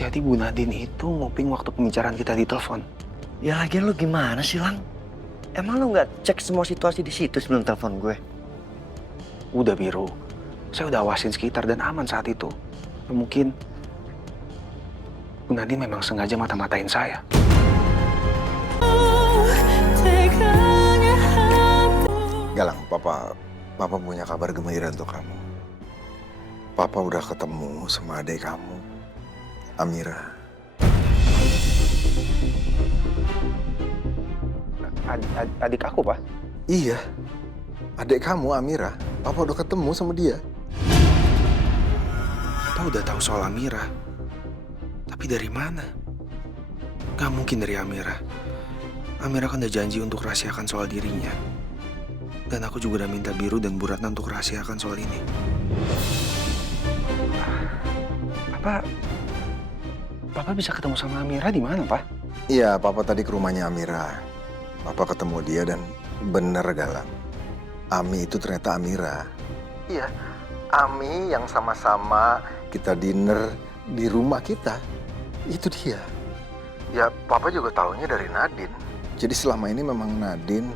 Jadi Bu Nadine itu nguping waktu pembicaraan kita di telepon. Ya lagian lu gimana sih, Lang? Emang lu nggak cek semua situasi di situ sebelum telepon gue? Udah Biru, saya udah awasin sekitar dan aman saat itu. Ya, mungkin Bu Nadine memang sengaja mata-matain saya. Galang, Papa punya kabar gembira untuk kamu. Papa udah ketemu sama adik kamu, Amira. Adik aku, Pak? Iya, adik kamu Amira. Papa udah ketemu sama dia. Papa udah tahu soal Amira. Tapi dari mana? Gak mungkin dari Amira. Amira kan udah janji untuk rahasiakan soal dirinya. Dan aku juga udah minta Biru dan Bu Ratna untuk rahasiakan soal ini. Papa bisa ketemu sama Amira di mana, Pak? Iya, Papa tadi ke rumahnya Amira. Papa ketemu dia dan bener Galang. Ami itu ternyata Amira. Iya, Ami yang sama-sama kita dinner di rumah kita. Itu dia. Ya, Papa juga taunya dari Nadine. Jadi selama ini memang Nadine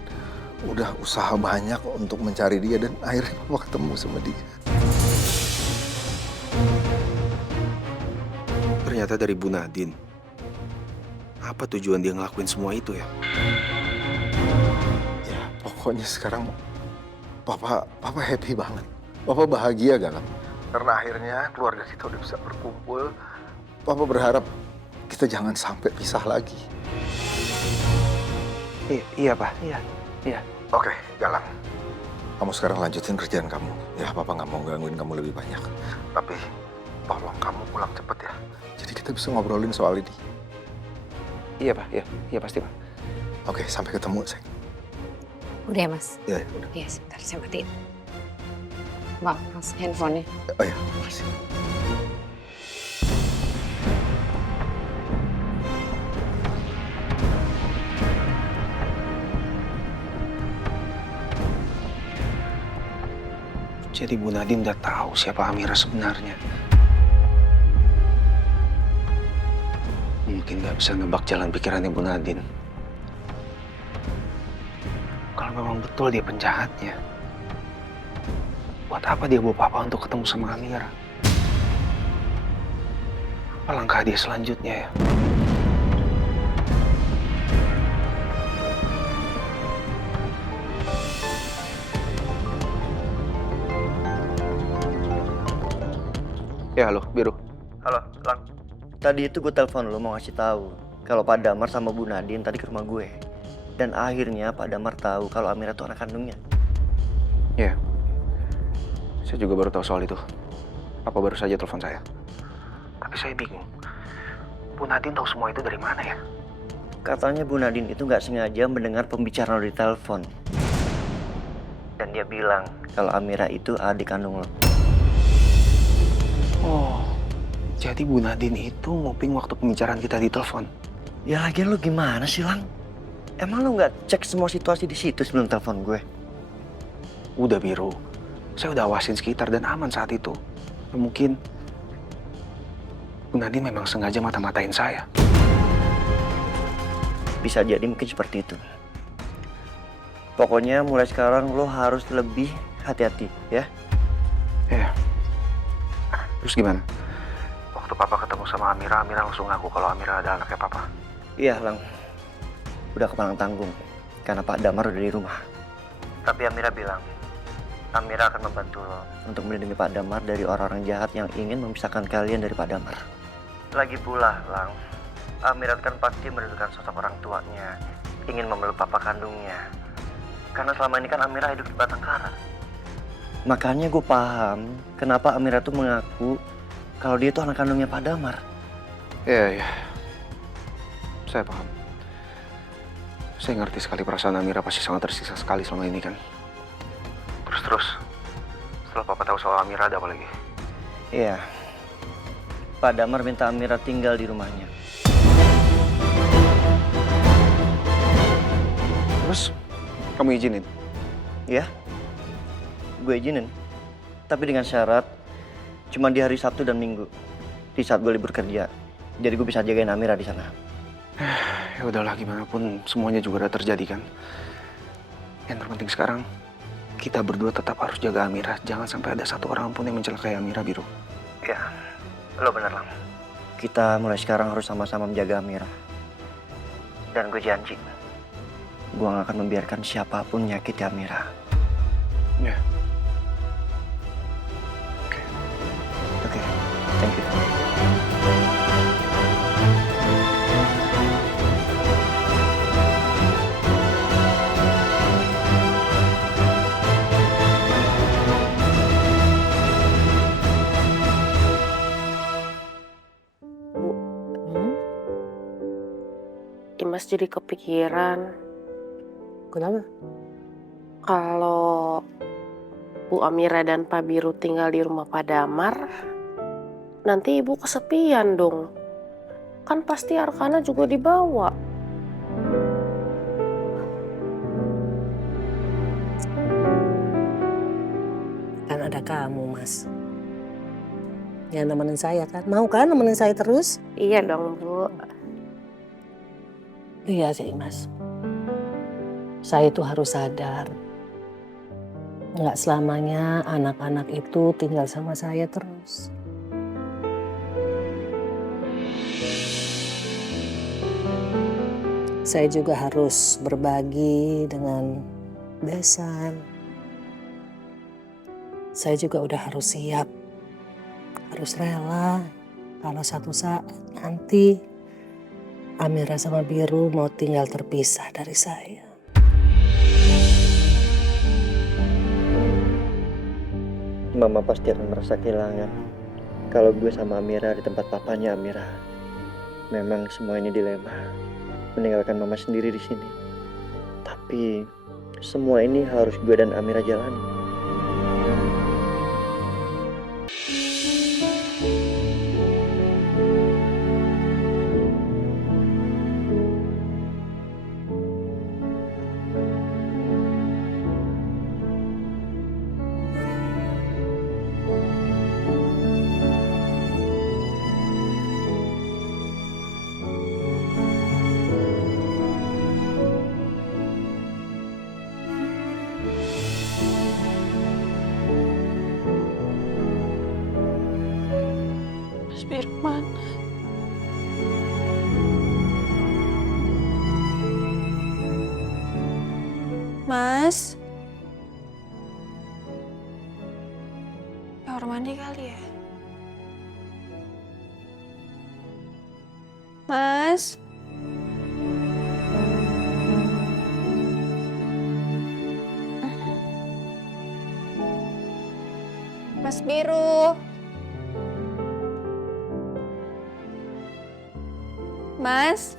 udah usaha banyak untuk mencari dia dan akhirnya Papa ketemu sama dia. Ternyata dari Bu Nadine. Apa tujuan dia ngelakuin semua itu ya? Ya, pokoknya sekarang Papa happy banget. Papa bahagia Galang. Karena akhirnya keluarga kita udah bisa berkumpul. Papa berharap kita jangan sampai pisah lagi. Iya, Pak. Iya. Oke, Galang. Kamu sekarang lanjutin kerjaan kamu. Ya, Papa nggak mau gangguin kamu lebih banyak. Tapi tolong kamu pulang cepet ya. Jadi kita bisa ngobrolin soal ini. Iya, Pak. Iya pasti, Pak. Oke, sampai ketemu, sayang. Udah ya, Mas? Ya, udah. Iya, sebentar saya matiin. Bang, Mas, handphonenya. Oh ya, makasih. Jadi Bu Nadine udah tahu siapa Amira sebenarnya. Mungkin nggak bisa nebak jalan pikirannya Bu Nadine. Kalau memang betul dia penjahatnya, buat apa dia bawa Papa untuk ketemu sama Amira? Apa langkah dia selanjutnya ya? Ya, halo, Biru. Halo, Lang. Tadi itu gue telepon lo mau ngasih tahu kalau Pak Damar sama Bu Nadine tadi ke rumah gue. Dan akhirnya Pak Damar tahu kalau Amira itu anak kandungnya. Ya, saya juga baru tahu soal itu. Papa baru saja telepon saya. Tapi saya bingung. Bu Nadine tahu semua itu dari mana ya? Katanya Bu Nadine itu nggak sengaja mendengar pembicaraan lo di telepon. Dan dia bilang kalau Amira itu adik kandung lo. Oh, jadi Bu Nadine itu nguping waktu pembicaraan kita di telepon. Ya lagian lu gimana sih, Lang? Emang lu nggak cek semua situasi di situ sebelum telepon gue? Udah Biru, saya udah awasin sekitar dan aman saat itu. Ya, mungkin Bu Nadine memang sengaja mata-matain saya. Bisa jadi mungkin seperti itu. Pokoknya mulai sekarang lo harus lebih hati-hati, ya? Ya. Terus gimana? Waktu Papa ketemu sama Amira, Amira langsung ngaku kalau Amira ada anaknya Papa. Iya, Lang. Udah kepalang tanggung karena Pak Damar udah di rumah. Tapi Amira bilang, Amira akan membantu lo untuk melindungi Pak Damar dari orang-orang jahat yang ingin memisahkan kalian dari Pak Damar. Lagi pula, Lang, Amira kan pasti merindukan sosok orang tuanya, ingin memeluk papa kandungnya. Karena selama ini kan Amira hidup di Batangkara. Makanya gue paham kenapa Amira tuh mengaku kalau dia tuh anak kandungnya Pak Damar. Iya. Saya paham. Saya ngerti sekali perasaan Amira pasti sangat tersiksa sekali selama ini kan. Terus, setelah Papa tahu soal Amira ada apa lagi? Iya. Pak Damar minta Amira tinggal di rumahnya. Terus, kamu izinin? Ya, gue izinin. Tapi dengan syarat cuma di hari Sabtu dan Minggu, di saat gue libur kerja. Jadi gue bisa jagain Amira di sana. Ya udahlah, gimana pun semuanya juga udah terjadi kan. Yang terpenting sekarang kita berdua tetap harus jaga Amira. Jangan sampai ada satu orang pun yang mencelakai Amira, Biru. Ya, lo bener Lam. Kita mulai sekarang harus sama-sama menjaga Amira. Dan gue janji, gue gak akan membiarkan siapapun nyakiti Amira. Ya. Oke, thank you. Bu, Hmm? Imas jadi kepikiran Kenapa? kalau Bu Amira dan Pak Biru tinggal di rumah Pak Damar, nanti Ibu kesepian dong. Kan pasti Arkana juga dibawa. Kan ada kamu, Mas. Yang nemenin saya kan? Mau kan nemenin saya terus? Iya dong, Bu. Iya sih, Mas. Saya itu harus sadar. Nggak selamanya anak-anak itu tinggal sama saya terus. Saya juga harus berbagi dengan besan. Saya juga udah harus siap, harus rela kalau satu saat nanti Amira sama Biru mau tinggal terpisah dari saya. Mama pasti akan merasa kehilangan kalau gue sama Amira di tempat papanya Amira. Memang semua ini dilema, meninggalkan mama sendiri di sini. Tapi semua ini harus gue dan Amira jalani. Mas Firman. Mas. Kamar mandi kali ya? Mas. Mas Biru. Mas.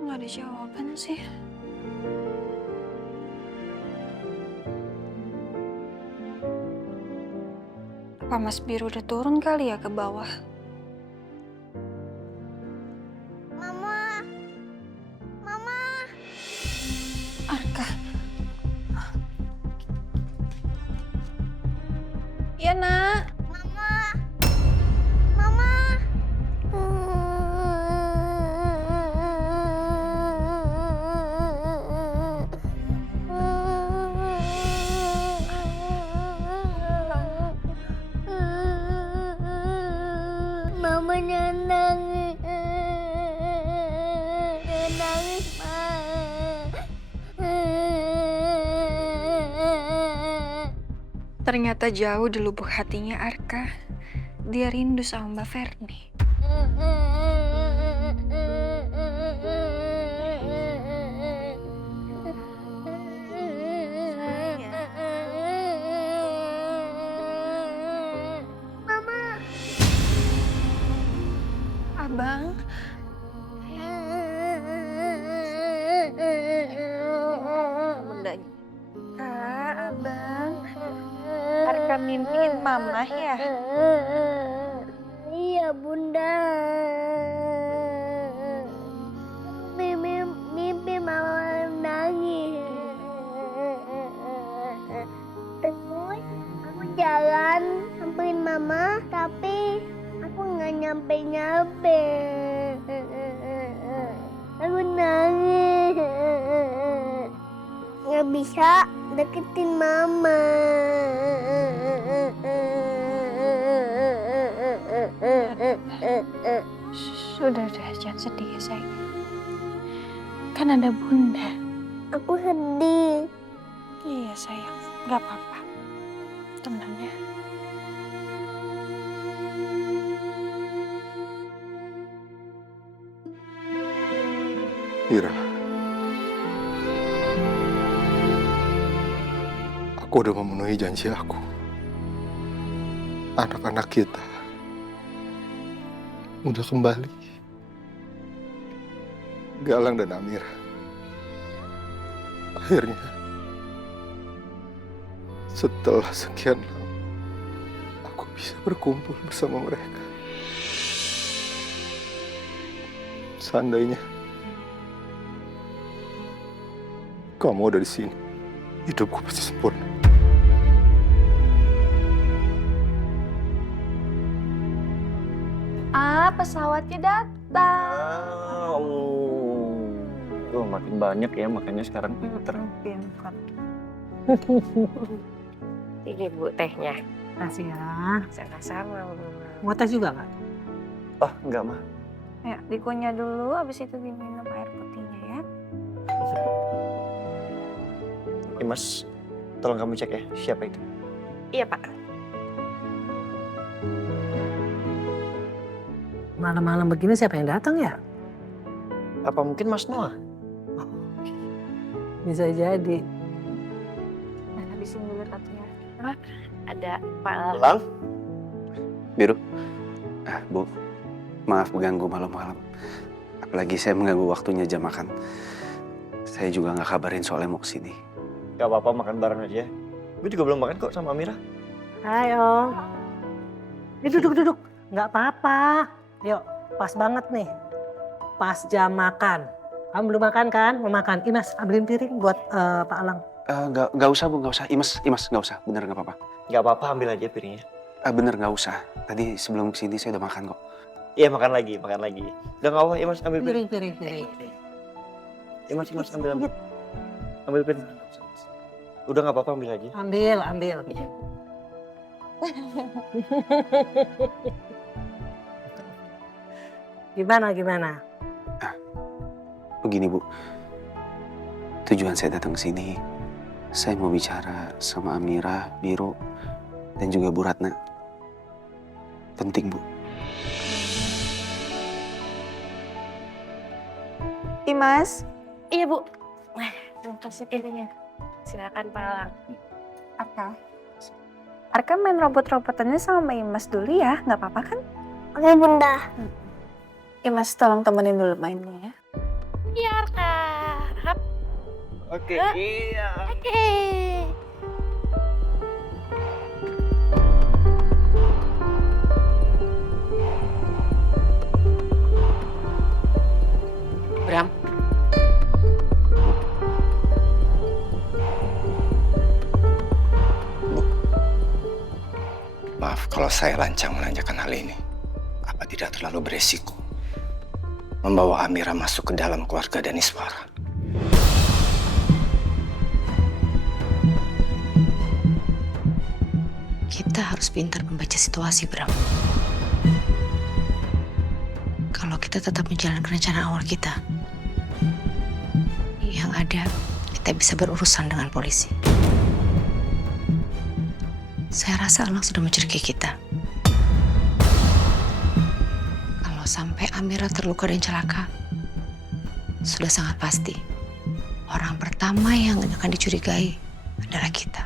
Nggak ada jawaban sih. Apa Mas Biru udah turun kali ya ke bawah? Mama. Mama. Arka. Iya, Nak. Mama jangan nangis. Jangan nangis, Ma. Ternyata jauh di lubuk hatinya Arka. Dia rindu sama Mbak Ferni. Abang. Bundanya. Kak, Abang. Arka mimpiin Mama ya? Iya, Bunda. Mimpi Mama nangis. Terus aku jalan samperin Mama. Mama, tapi aku nggak nyampe. Aku nangis. Nggak bisa deketin Mama. Sudah, jangan sedih ya sayang. Kan ada bunda. Aku sedih. Iya sayang, nggak apa-apa. Tenang ya. Ira, aku udah memenuhi janji aku. Anak-anak kita udah kembali. Galang dan Amira. Akhirnya, setelah sekian lama, aku bisa berkumpul bersama mereka. Seandainya kamu ada di sini, hidupku pasti sempurna. Pesawatnya datang. Tuh makin banyak ya, makanya sekarang pinter. Pintar. Ini Bu tehnya. Kasih ya. Sama-sama. Mau tes juga nggak? Oh, enggak, Ma. Ya, dikunyah dulu, abis itu diminum air putihnya ya. Mas, tolong kamu cek ya, siapa itu? Iya Pak. Malam-malam begini siapa yang datang ya? Apa mungkin Mas Noah? Bisa jadi. Nah, habisin dulu ratunya. Ada Pak. Lang? Biru. Bu, maaf mengganggu malam-malam. Apalagi saya mengganggu waktunya jam makan. Saya juga nggak kabarin soalnya mau kesini. Gak apa-apa, makan bareng aja. Gue juga belum makan kok sama Amira. Hai Om. Duduk. Nggak apa-apa. Yuk, pas banget nih. Pas jam makan. Kamu belum makan kan? Mau makan. Imas, ambilin piring buat Pak Alang. Nggak usah Bu, nggak usah. Imas nggak usah. Bener nggak apa-apa. Gak apa-apa, ambil aja piringnya. Bener nggak usah. Tadi sebelum kesini saya udah makan kok. Iya, makan lagi. Udah gak apa-apa, Imas ambil piring. Piring. Imas ambil piring. Udah gak apa-apa, ambil aja. Ambil. Gimana? Begini Bu, tujuan saya datang ke sini, saya mau bicara sama Amira, Biru, dan juga Bu Ratna. Penting Bu. Imas. Iya Bu. Terima kasih piringnya. Silakan Pak Alang. Arka main robot-robotannya sama Imas dulu ya, nggak apa-apa kan? Oke, Bunda. Imas tolong temenin dulu mainnya ya. Iya Arka. Hap. Oke, iya. Oke. Bram. Maaf kalau saya lancang menanyakan hal ini. Apa tidak terlalu beresiko membawa Amira masuk ke dalam keluarga Daniswara? Kita harus pintar membaca situasi, Bram. Kalau kita tetap menjalankan rencana awal kita, yang ada kita bisa berurusan dengan polisi. Saya rasa Alang sudah mencurigai kita. Kalau sampai Amira terluka dan celaka, sudah sangat pasti orang pertama yang akan dicurigai adalah kita.